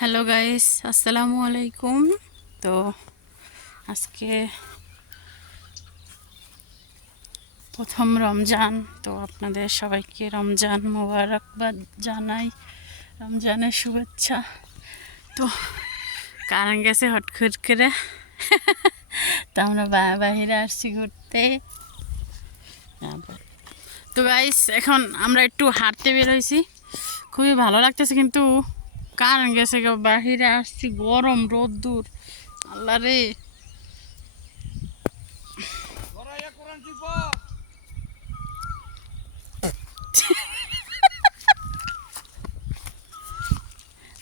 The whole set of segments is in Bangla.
হ্যালো গাইস, আসসালামু আলাইকুম। তো আজকে প্রথম রমজান, তো আপনাদের সবাইকে রমজান মোবারকবাদ জানাই, রমজানের শুভেচ্ছা। তো কারেন্ট গেছে হটখট করে, তো আমরা বাহিরে আসছি ঘুরতে। তো গাইস, এখন আমরা একটু হাঁটতে বেরোইছি, খুবই ভালো লাগতেছে, কিন্তু কারেন্ট গেছে, বাহিরে আসছি, গরম রোদ্দুর, আল্লাহ রে।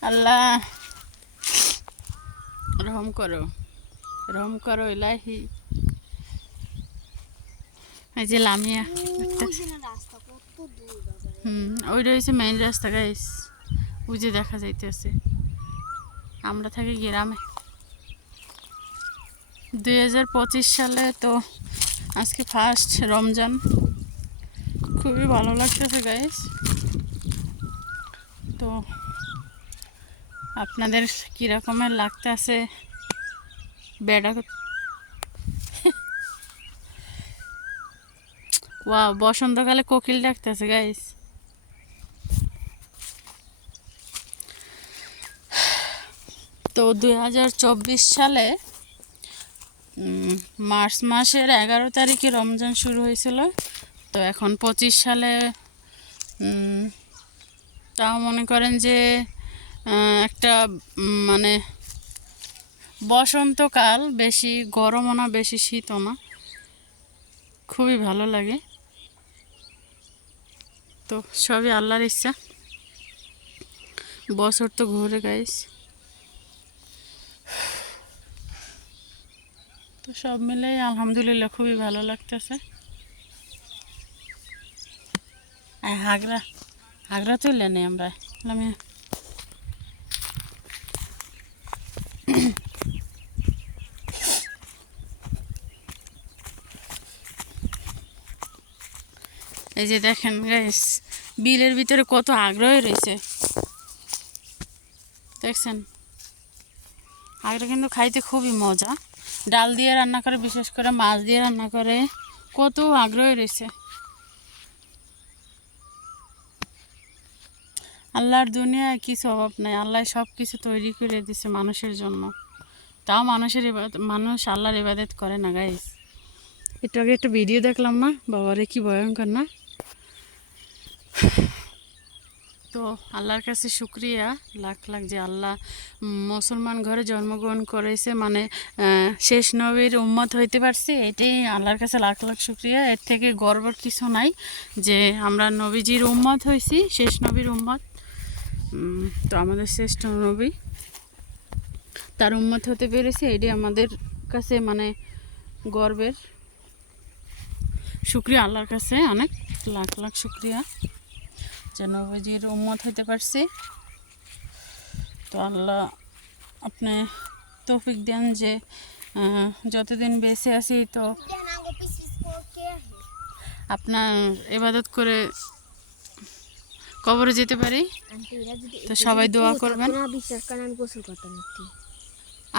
আল্লাহ রহম করো, রহম করো ইলাহি। এই যে লামিয়া, ওইটা হচ্ছে মেইন রাস্তা গাইস, ওই যে দেখা যাইতেছে। আমরা থাকি গ্রামে। 2025 সালে তো আজকে ফার্স্ট রমজান, খুবই ভালো লাগতেছে গাইস। তো আপনাদের কীরকমের লাগতেছে বেড়া? ওয়াও, বসন্তকালে কোকিল ডাকতেছে গাইস। তো 2024 সালে মার্চ মাসের 11 তারিখে রমজান শুরু হয়েছিল। তো এখন 25 সালে, তাও মনে করেন যে একটা মানে বসন্তকাল, বেশি গরমও না বেশি শীতও না, খুবই ভালো লাগে। তো সবই আল্লাহর ইচ্ছা, বছর তো ঘুরে গাইস। তো সব মিলে আলহামদুলিল্লাহ খুবই ভালো লাগতেছে। হাগরা হাগরা তুললে নেই আমরা, আমি এই যে দেখেন গাইস, বিলের ভিতরে কত আগ্রহ রয়েছে, দেখছেন? আগ্রহ কিন্তু খাইতে খুবই মজা, ডাল দিয়ে রান্না করে, বিশেষ করে মাছ দিয়ে রান্না করে, কত আগ্রহ রয়েছে। আল্লাহর দুনিয়ায় কিছু অভাব নাই, আল্লাহ সব কিছু তৈরি করে দিছে মানুষের জন্য, তাও মানুষ আল্লাহর ইবাদত করে না গাইস। একটু আগে একটা ভিডিও দেখলাম না, বাবারে কি ভয়ঙ্কর না। তো আল্লাহর কাছে শুক্রিয়া লাখ লাখ, যে আল্লাহ মুসলমান ঘরে জন্মগ্রহণ করেছে, মানে শেষ নবীর উম্মত হইতে পারছি, এটাই আল্লাহর কাছে লাখ লাখ শুক্রিয়া। এর থেকে গর্বের কিছু নাই যে আমরা নবীজির উম্মত হয়েছি, শেষ নবীর উম্মত। তো আমাদের শ্রেষ্ঠ নবী, তার উম্মত হতে পেরেছে, এটাই আমাদের কাছে মানে গর্বের। শুক্রিয়া আল্লাহর কাছে, অনেক লাখ লাখ শুক্রিয়া যে নবীজির উম্মত হইতে পারছি। তো আল্লাহ আপনি তৌফিক দেন যে যতদিন বেঁচে আছি তো আপনার ইবাদত করে কবরে যেতে পারি। তো সবাই দোয়া করবেন।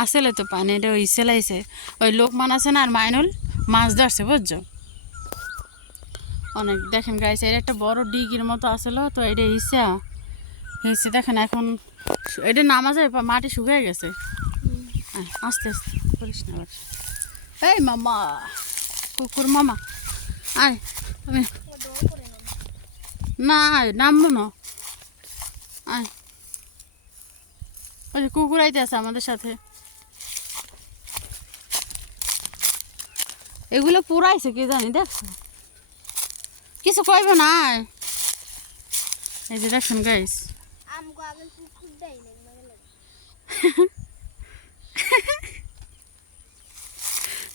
আসলে তো পানি এটা ওই সেলাইছে, ওই লোকমান আছে না, আর মাইনুল মাছ ধরছে বুঝছো, অনেক। দেখেন গাইছে, এর একটা বড় ডিগির মতো আসলো, তো এটা হিসে দেখেন, এখন এটা নামা যায়, মাটি শুকিয়ে গেছে। আস্তে আস্তে করিস না, এই মামা, কুকুর মামা, আয় তুমি না, নামবো না, আয়। ওই যে কুকুর আইতে আছে আমাদের সাথে, এগুলো পুরাইছে কি জানি, দেখছো? কিছু কইব না। এই যে দেখুন গাইস,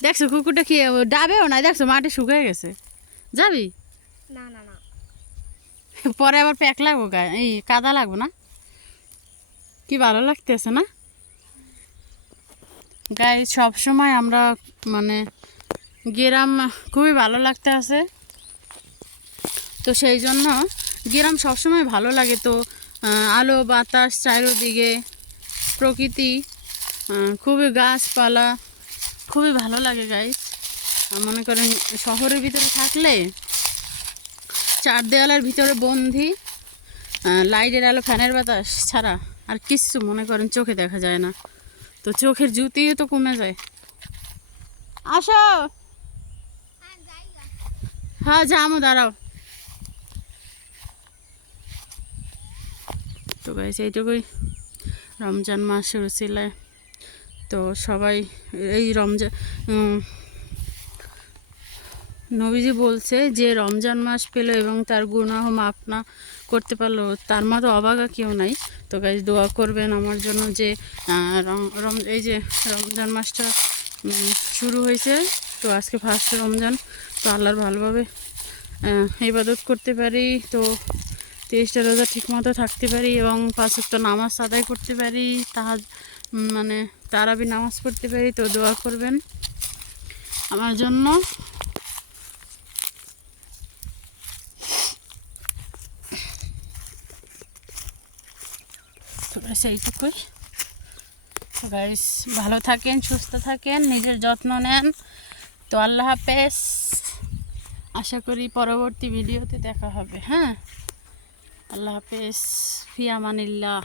দেখছো কুকুরটা কি ডাবেও না, দেখছো মাটি শুকিয়ে গেছে। যাবি? না না না, পরে আবার প্যাক লাগবো, এই কাদা লাগবো না, কি ভালো লাগতেছে না গাইস। সবসময় আমরা মানে গ্রাম খুবই ভালো লাগতে আছে, তো সেই জন্য গ্রাম সবসময় ভালো লাগে। তো আলো বাতাস চারিদিকে, প্রকৃতি, খুবই গাছপালা, খুবই ভালো লাগে গাইস। মনে করেন শহরের ভিতরে থাকলে চার দেওয়ালের ভিতরে বন্দি, লাইটের আলো ফ্যানের বাতাস ছাড়া আর কিচ্ছু মনে করেন চোখে দেখা যায় না, তো চোখের জ্যোতিও তো কমে যায়। আসো, হ্যাঁ যাবো, দাঁড়াও। তো গাইস এইটুকুই, রমজান মাস শুরু ছিল, তো সবাই এই রমজান নবীজি বলছে যে রমজান মাস পেল এবং তার গুনাহ মাফ না করতে পারলো তার মতো অবাগা কেউ নাই। তো গাইস দোয়া করবেন আমার জন্য যে এই যে রমজান মাসটা শুরু হয়েছে, তো আজকে ফার্স্ট রমজান, তো আল্লাহর ভালোভাবে ইবাদত করতে পারি, তো 30টা রোজা ঠিকমতো থাকতে পারি এবং 5 ওয়াক্ত নামাজ আদায় করতে পারি, মানে তারাবি নামাজ পড়তে পারি। তো দোয়া করবেন আমার জন্য। তো সেইটুকুই গাইস, ভালো থাকেন, সুস্থ থাকেন, নিজের যত্ন নেন। তো আল্লাহ হাফেজ, আশা করি পরবর্তী ভিডিওতে দেখা হবে। হ্যাঁ, আল্লাহ হাফেজ, ফি আমানিল্লাহ।